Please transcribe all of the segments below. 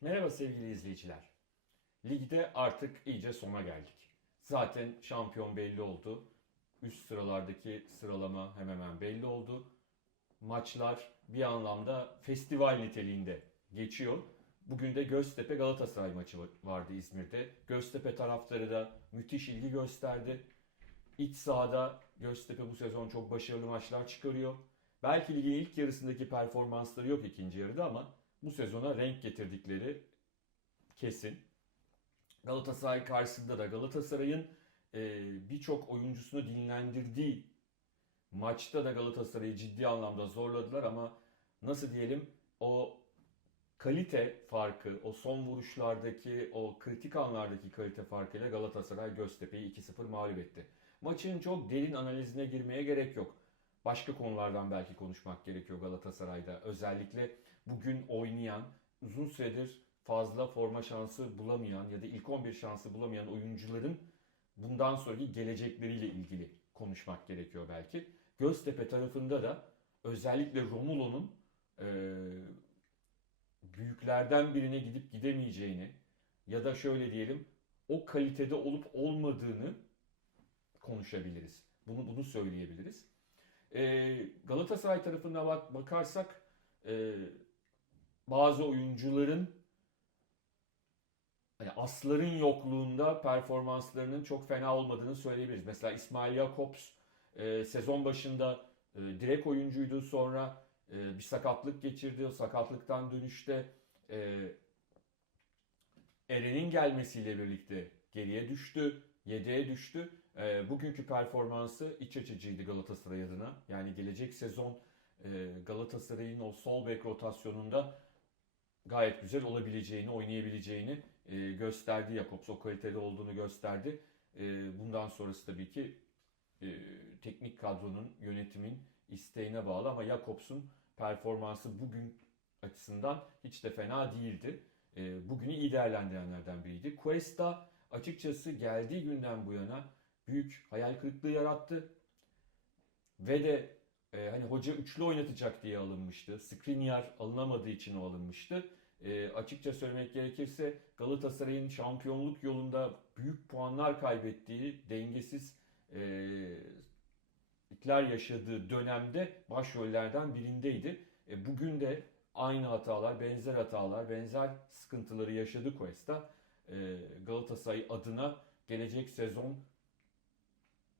Merhaba sevgili izleyiciler. Ligde artık iyice sona geldik. Zaten şampiyon belli oldu. Üst sıralardaki sıralama hemen hemen belli oldu. Maçlar bir anlamda festival niteliğinde geçiyor. Bugün de Göztepe Galatasaray maçı vardı İzmir'de. Göztepe taraftarı da müthiş ilgi gösterdi. İç sahada Göztepe bu sezon çok başarılı maçlar çıkarıyor. Belki ligin ilk yarısındaki performansları yok ikinci yarıda ama bu sezona renk getirdikleri kesin. Galatasaray karşısında da Galatasaray'ın e, birçok oyuncusunu dinlendirdiği maçta da Galatasaray'ı ciddi anlamda zorladılar ama nasıl diyelim o kalite farkı, o son vuruşlardaki, o kritik anlardaki kalite farkıyla Galatasaray Göztepe'yi 2-0 mağlup etti. Maçın çok derin analizine girmeye gerek yok. Başka konulardan belki konuşmak gerekiyor Galatasaray'da. Özellikle bugün oynayan, uzun süredir fazla forma şansı bulamayan ya da ilk 11 şansı bulamayan oyuncuların bundan sonraki gelecekleriyle ilgili konuşmak gerekiyor belki. Göztepe tarafında da özellikle Romulo'nun e, büyüklerden birine gidip gidemeyeceğini ya da şöyle diyelim o kalitede olup olmadığını konuşabiliriz. Bunu bunu söyleyebiliriz. E, Galatasaray tarafına bak, bakarsak e, bazı oyuncuların hani asların yokluğunda performanslarının çok fena olmadığını söyleyebiliriz. Mesela İsmail Jakobs e, sezon başında e, direkt oyuncuydu sonra e, bir sakatlık geçirdi. O sakatlıktan dönüşte e, Eren'in gelmesiyle birlikte geriye düştü. Yedeğe düştü. E, bugünkü performansı iç açıcıydı Galatasaray adına. Yani gelecek sezon e, Galatasaray'ın o sol bek rotasyonunda gayet güzel olabileceğini, oynayabileceğini e, gösterdi Jakobs. O kaliteli olduğunu gösterdi. E, bundan sonrası tabii ki e, teknik kadronun, yönetimin isteğine bağlı ama Jakobs'un performansı bugün açısından hiç de fena değildi. E, bugünü iyi değerlendirenlerden biriydi. Cuesta açıkçası geldiği günden bu yana büyük hayal kırıklığı yarattı. Ve de e, hani hoca üçlü oynatacak diye alınmıştı. Skriniar alınamadığı için o alınmıştı. E, açıkça söylemek gerekirse Galatasaray'ın şampiyonluk yolunda büyük puanlar kaybettiği, dengesiz e, ikler yaşadığı dönemde başrollerden birindeydi. E, bugün de aynı hatalar, benzer hatalar, benzer sıkıntıları yaşadı Cuesta. E, Galatasaray adına gelecek sezon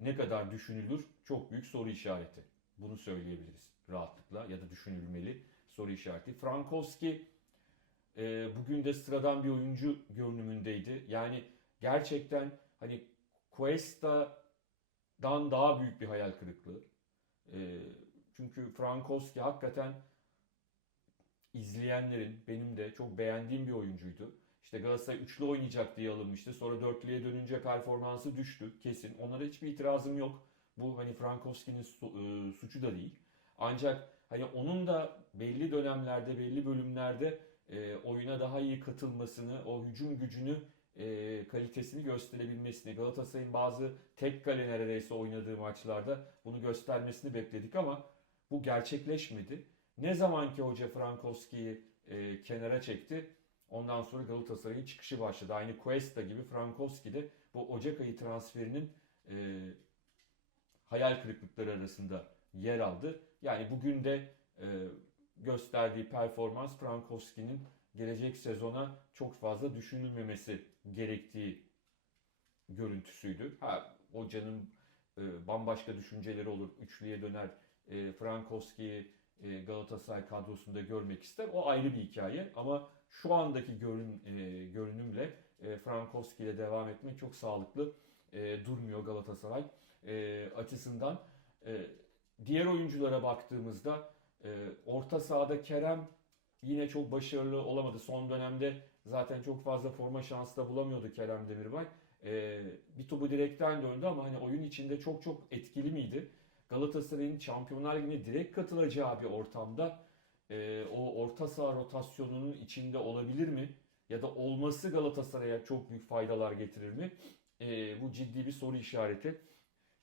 ne kadar düşünülür çok büyük soru işareti. Bunu söyleyebiliriz rahatlıkla ya da düşünülmeli soru işareti. Frankowski e, bugün de sıradan bir oyuncu görünümündeydi. Yani gerçekten hani Cuesta'dan daha büyük bir hayal kırıklığı. E, çünkü Frankowski hakikaten izleyenlerin benim de çok beğendiğim bir oyuncuydu. İşte Galatasaray üçlü oynayacak diye alınmıştı. Sonra dörtlüye dönünce performansı düştü kesin. Onlara hiçbir itirazım yok. Bu hani Frankowski'nin e, suçu da değil. Ancak hani onun da belli dönemlerde, belli bölümlerde e, oyuna daha iyi katılmasını, o hücum gücünü, e, kalitesini gösterebilmesini, Galatasaray'ın bazı tek kale neredeyse oynadığı maçlarda bunu göstermesini bekledik ama bu gerçekleşmedi. Ne zaman ki hoca Frankowski'yi e, kenara çekti, ondan sonra Galatasaray'ın çıkışı başladı. Aynı Cuesta gibi Frankowski de bu Ocak ayı transferinin e, hayal kırıklıkları arasında yer aldı. Yani bugün de e, gösterdiği performans Frankowski'nin gelecek sezona çok fazla düşünülmemesi gerektiği görüntüsüydü. Ha hocanın e, bambaşka düşünceleri olur. Üçlüye döner. E, Frankowski'yi e, Galatasaray kadrosunda görmek ister. O ayrı bir hikaye ama şu andaki görün, e, görünümle e, Frankowski ile devam etmek çok sağlıklı e, durmuyor Galatasaray e, açısından. E, diğer oyunculara baktığımızda e, orta sahada Kerem yine çok başarılı olamadı. Son dönemde zaten çok fazla forma şansı da bulamıyordu Kerem Demirbay. E, bir topu direkten döndü ama hani oyun içinde çok çok etkili miydi? Galatasaray'ın Şampiyonlar Ligi'ne direkt katılacağı bir ortamda e, o orta saha rotasyonunun içinde olabilir mi? Ya da olması Galatasaray'a çok büyük faydalar getirir mi? E, bu ciddi bir soru işareti.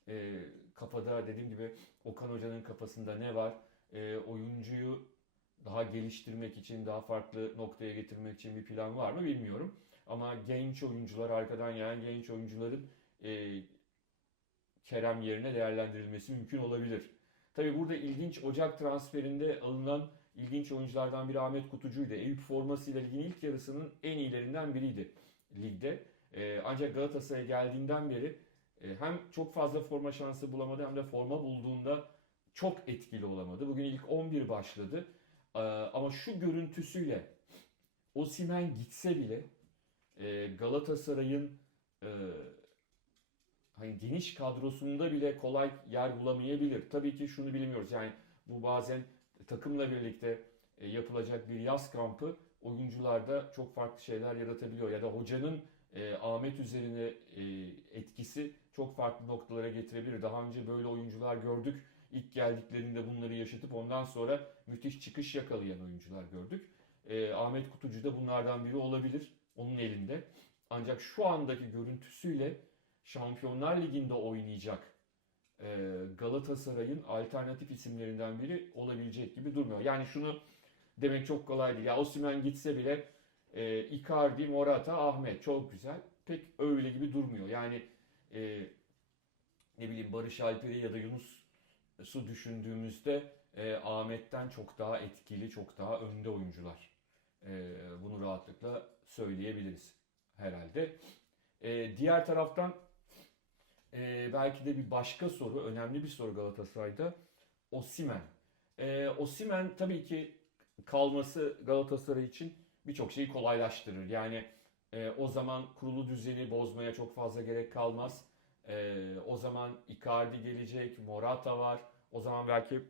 E, kafada dediğim gibi Okan Hoca'nın kafasında ne var? E, oyuncuyu daha geliştirmek için, daha farklı noktaya getirmek için bir plan var mı bilmiyorum. Ama genç oyuncular, arkadan gelen genç oyuncuların e, Kerem yerine değerlendirilmesi mümkün olabilir. Tabi burada ilginç Ocak transferinde alınan ilginç oyunculardan biri Ahmet Kutucu'ydu. Eyüp formasıyla ligin ilk yarısının en iyilerinden biriydi ligde. E, ancak Galatasaray'a geldiğinden beri e, hem çok fazla forma şansı bulamadı hem de forma bulduğunda çok etkili olamadı. Bugün ilk 11 başladı. E, ama şu görüntüsüyle Osimhen gitse bile e, Galatasaray'ın e, hani geniş kadrosunda bile kolay yer bulamayabilir. Tabii ki şunu bilmiyoruz. Yani bu bazen takımla birlikte e, yapılacak bir yaz kampı oyuncularda çok farklı şeyler yaratabiliyor. Ya da hocanın e, Ahmet üzerine e, etkisi çok farklı noktalara getirebilir. Daha önce böyle oyuncular gördük. İlk geldiklerinde bunları yaşatıp ondan sonra müthiş çıkış yakalayan oyuncular gördük. E, Ahmet Kutucu da bunlardan biri olabilir. Onun elinde. Ancak şu andaki görüntüsüyle Şampiyonlar Ligi'nde oynayacak e, Galatasaray'ın alternatif isimlerinden biri olabilecek gibi durmuyor. Yani şunu demek çok kolay değil. Ya Osimhen gitse bile e, Icardi, Morata, Ahmet çok güzel. Pek öyle gibi durmuyor. Yani e, ne bileyim Barış Alper'i ya da Yunus'u düşündüğümüzde e, Ahmet'ten çok daha etkili, çok daha önde oyuncular. E, bunu rahatlıkla söyleyebiliriz herhalde. E, diğer taraftan e, belki de bir başka soru, önemli bir soru Galatasaray'da. Osimen. E, Osimen tabii ki kalması Galatasaray için birçok şeyi kolaylaştırır. Yani e, o zaman kurulu düzeni bozmaya çok fazla gerek kalmaz. E, o zaman Icardi gelecek, Morata var. O zaman belki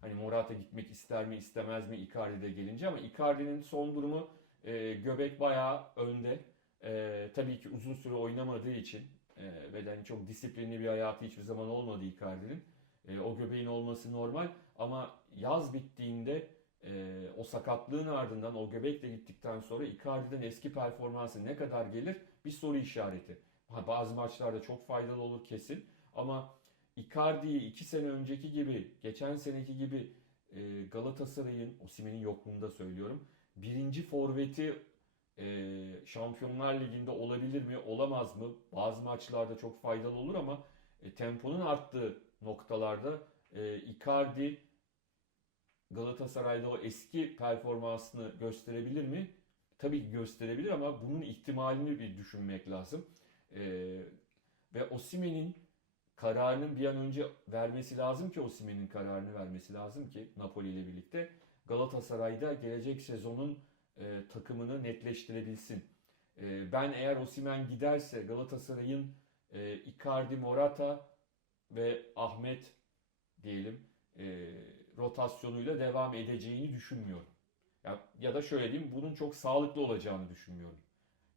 hani Morata gitmek ister mi istemez mi Icardi de gelince ama Icardi'nin son durumu e, göbek bayağı önde. E, tabii ki uzun süre oynamadığı için e, ve de hani çok disiplinli bir hayatı hiçbir zaman olmadı Icardi'nin. E, o göbeğin olması normal ama yaz bittiğinde e, o sakatlığın ardından o göbekle gittikten sonra Icardi'den eski performansı ne kadar gelir bir soru işareti. Ha, bazı maçlarda çok faydalı olur kesin ama Icardi'yi iki sene önceki gibi, geçen seneki gibi e, Galatasaray'ın, Osimhen'in yokluğunda söylüyorum, birinci forveti e, Şampiyonlar Ligi'nde olabilir mi, olamaz mı? Bazı maçlarda çok faydalı olur ama e, temponun arttığı noktalarda e, Icardi Galatasaray'da o eski performansını gösterebilir mi? Tabii ki gösterebilir ama bunun ihtimalini bir düşünmek lazım. E, ve Osimhen'in kararının bir an önce vermesi lazım ki Osimhen'in kararını vermesi lazım ki Napoli ile birlikte Galatasaray'da gelecek sezonun e, takımını netleştirebilsin. E, ben eğer Osimhen giderse Galatasaray'ın e, Icardi, Morata ve Ahmet diyelim e, rotasyonuyla devam edeceğini düşünmüyorum. Ya, ya da şöyle diyeyim bunun çok sağlıklı olacağını düşünmüyorum.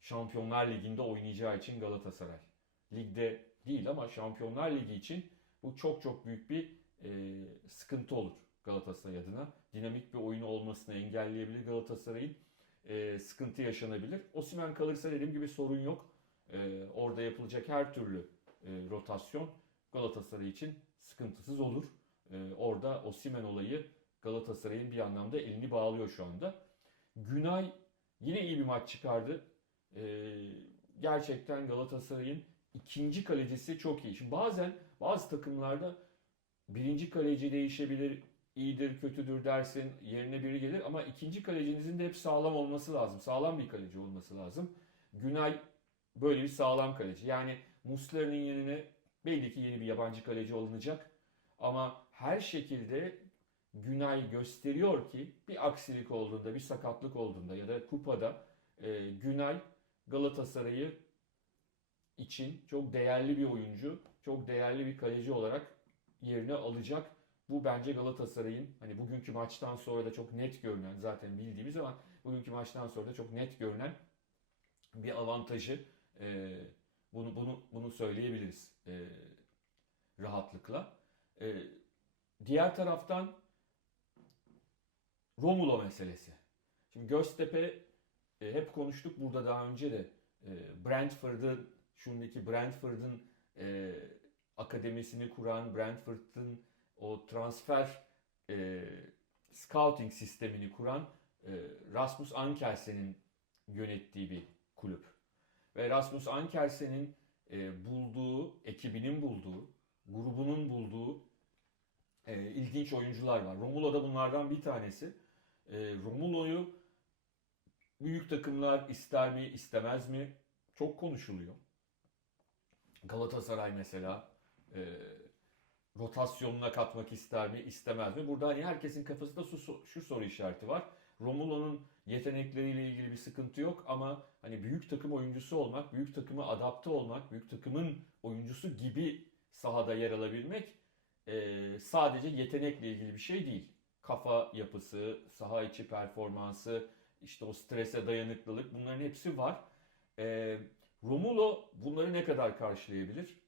Şampiyonlar Ligi'nde oynayacağı için Galatasaray. Ligde değil ama Şampiyonlar Ligi için bu çok çok büyük bir e, sıkıntı olur Galatasaray adına. Dinamik bir oyunu olmasını engelleyebilir Galatasaray'ın. E, sıkıntı yaşanabilir. Osimhen kalırsa dediğim gibi sorun yok. E, orada yapılacak her türlü e, rotasyon Galatasaray için sıkıntısız olur. E, orada Osimhen olayı Galatasaray'ın bir anlamda elini bağlıyor şu anda. Günay yine iyi bir maç çıkardı. E, gerçekten Galatasaray'ın ikinci kalecisi çok iyi. Şimdi bazen bazı takımlarda birinci kaleci değişebilir, iyidir, kötüdür dersin, yerine biri gelir ama ikinci kalecinizin de hep sağlam olması lazım. Sağlam bir kaleci olması lazım. Günay böyle bir sağlam kaleci. Yani Muslera'nın yerine belli ki yeni bir yabancı kaleci alınacak. Ama her şekilde Günay gösteriyor ki bir aksilik olduğunda, bir sakatlık olduğunda ya da kupada e, Günay Galatasaray'ı için çok değerli bir oyuncu, çok değerli bir kaleci olarak yerini alacak. Bu bence Galatasaray'ın hani bugünkü maçtan sonra da çok net görünen zaten bildiğimiz ama bugünkü maçtan sonra da çok net görünen bir avantajı. Ee, bunu bunu bunu söyleyebiliriz e, rahatlıkla. E, diğer taraftan Romulo meselesi. Şimdi Göztepe e, hep konuştuk burada daha önce de e, Brentford'ın şundaki Brentford'ın e, akademisini kuran Brentford'ın o transfer e, scouting sistemini kuran e, Rasmus Ankelsen'in yönettiği bir kulüp. Ve Rasmus Ankelsen'in e, bulduğu, ekibinin bulduğu, grubunun bulduğu e, ilginç oyuncular var. Romulo da bunlardan bir tanesi. E, Romulo'yu büyük takımlar ister mi, istemez mi? Çok konuşuluyor. Galatasaray mesela e, rotasyonuna katmak ister mi, istemez mi? Burada hani herkesin kafasında şu, şu soru işareti var. Romulo'nun yetenekleriyle ilgili bir sıkıntı yok ama hani büyük takım oyuncusu olmak, büyük takıma adapte olmak, büyük takımın oyuncusu gibi sahada yer alabilmek e, sadece yetenekle ilgili bir şey değil. Kafa yapısı, saha içi performansı, işte o strese dayanıklılık bunların hepsi var. E, Romulo bunları ne kadar karşılayabilir?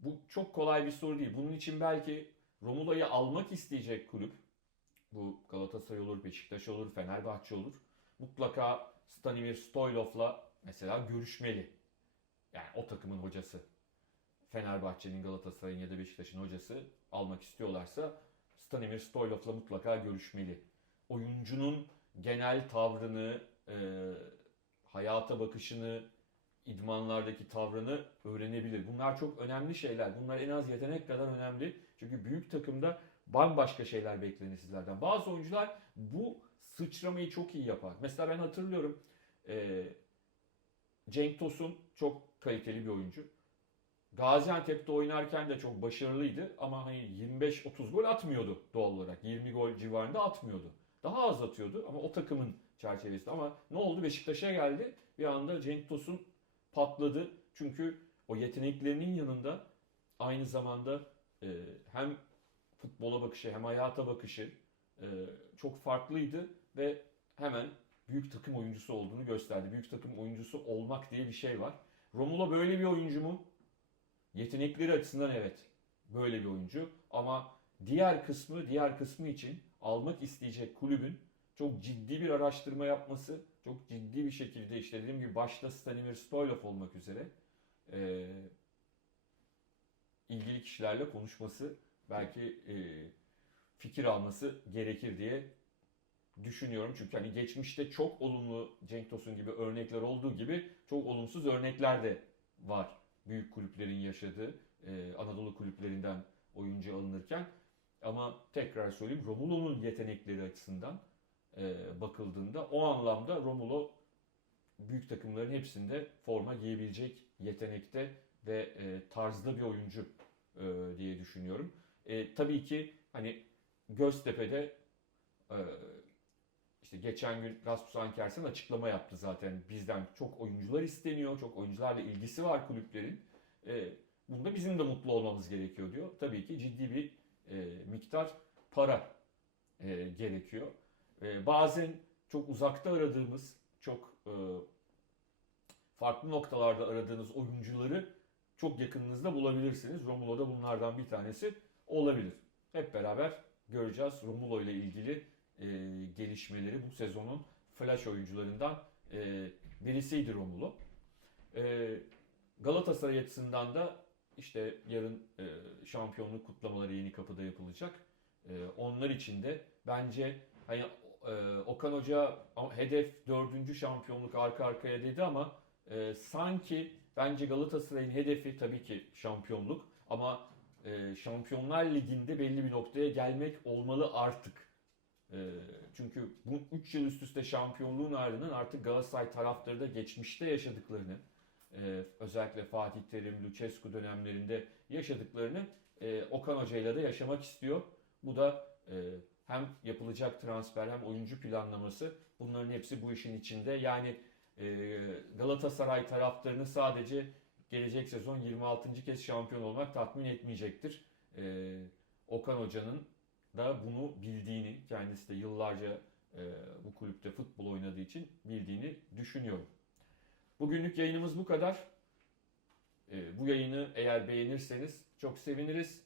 Bu çok kolay bir soru değil. Bunun için belki Romulo'yu almak isteyecek kulüp, bu Galatasaray olur, Beşiktaş olur, Fenerbahçe olur. Mutlaka Stanimir Stoylov'la mesela görüşmeli. Yani o takımın hocası. Fenerbahçe'nin, Galatasaray'ın ya da Beşiktaş'ın hocası almak istiyorlarsa Stanimir Stoylov'la mutlaka görüşmeli. Oyuncunun genel tavrını, e, hayata bakışını, idmanlardaki tavrını öğrenebilir. Bunlar çok önemli şeyler. Bunlar en az yetenek kadar önemli. Çünkü büyük takımda bambaşka şeyler beklenir sizlerden. Bazı oyuncular bu sıçramayı çok iyi yapar. Mesela ben hatırlıyorum e, Cenk Tosun çok kaliteli bir oyuncu. Gaziantep'te oynarken de çok başarılıydı ama hani 25-30 gol atmıyordu doğal olarak. 20 gol civarında atmıyordu. Daha az atıyordu ama o takımın çerçevesinde. Ama ne oldu? Beşiktaş'a geldi. Bir anda Cenk Tosun patladı. Çünkü o yeteneklerinin yanında aynı zamanda e, hem futbola bakışı hem hayata bakışı e, çok farklıydı ve hemen büyük takım oyuncusu olduğunu gösterdi. Büyük takım oyuncusu olmak diye bir şey var. Romulo böyle bir oyuncu mu? Yetenekleri açısından evet. Böyle bir oyuncu ama diğer kısmı diğer kısmı için almak isteyecek kulübün çok ciddi bir araştırma yapması, çok ciddi bir şekilde işte dediğim gibi başta Stanimir Stoylov olmak üzere e, ilgili kişilerle konuşması belki e, fikir alması gerekir diye düşünüyorum. Çünkü hani geçmişte çok olumlu Cenk Tosun gibi örnekler olduğu gibi çok olumsuz örnekler de var. Büyük kulüplerin yaşadığı e, Anadolu kulüplerinden oyuncu alınırken. Ama tekrar söyleyeyim Romulo'nun yetenekleri açısından e, bakıldığında o anlamda Romulo büyük takımların hepsinde forma giyebilecek yetenekte ve e, tarzda bir oyuncu e, diye düşünüyorum. E, tabii ki hani Göztepe'de e, işte geçen gün Rasmus Ankersen açıklama yaptı zaten. Bizden çok oyuncular isteniyor, çok oyuncularla ilgisi var kulüplerin. E, bunda bizim de mutlu olmamız gerekiyor diyor. Tabii ki ciddi bir e, miktar para e, gerekiyor. E, bazen çok uzakta aradığımız, çok e, farklı noktalarda aradığınız oyuncuları çok yakınınızda bulabilirsiniz. Romulo da bunlardan bir tanesi olabilir. Hep beraber göreceğiz Romulo ile ilgili e, gelişmeleri bu sezonun flash oyuncularından e, birisiydi Romulo. E, Galatasaray açısından da işte yarın e, şampiyonluk kutlamaları yeni kapıda yapılacak. E, onlar için de bence hani e, Okan Hoca hedef dördüncü şampiyonluk arka arkaya dedi ama e, sanki bence Galatasaray'ın hedefi tabii ki şampiyonluk ama e, Şampiyonlar Ligi'nde belli bir noktaya gelmek olmalı artık. E, çünkü bu 3 yıl üst üste şampiyonluğun ardından artık Galatasaray taraftarı da geçmişte yaşadıklarını e, özellikle Fatih Terim, Lucescu dönemlerinde yaşadıklarını e, Okan Hoca ile de yaşamak istiyor. Bu da e, hem yapılacak transfer hem oyuncu planlaması bunların hepsi bu işin içinde. Yani e, Galatasaray taraftarını sadece gelecek sezon 26. kez şampiyon olmak tatmin etmeyecektir. E, Okan Hoca'nın da bunu bildiğini, kendisi de yıllarca e, bu kulüpte futbol oynadığı için bildiğini düşünüyorum. Bugünlük yayınımız bu kadar. E, bu yayını eğer beğenirseniz çok seviniriz.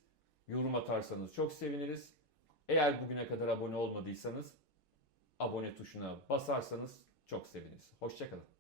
Yorum atarsanız çok seviniriz. Eğer bugüne kadar abone olmadıysanız abone tuşuna basarsanız çok seviniriz. Hoşçakalın.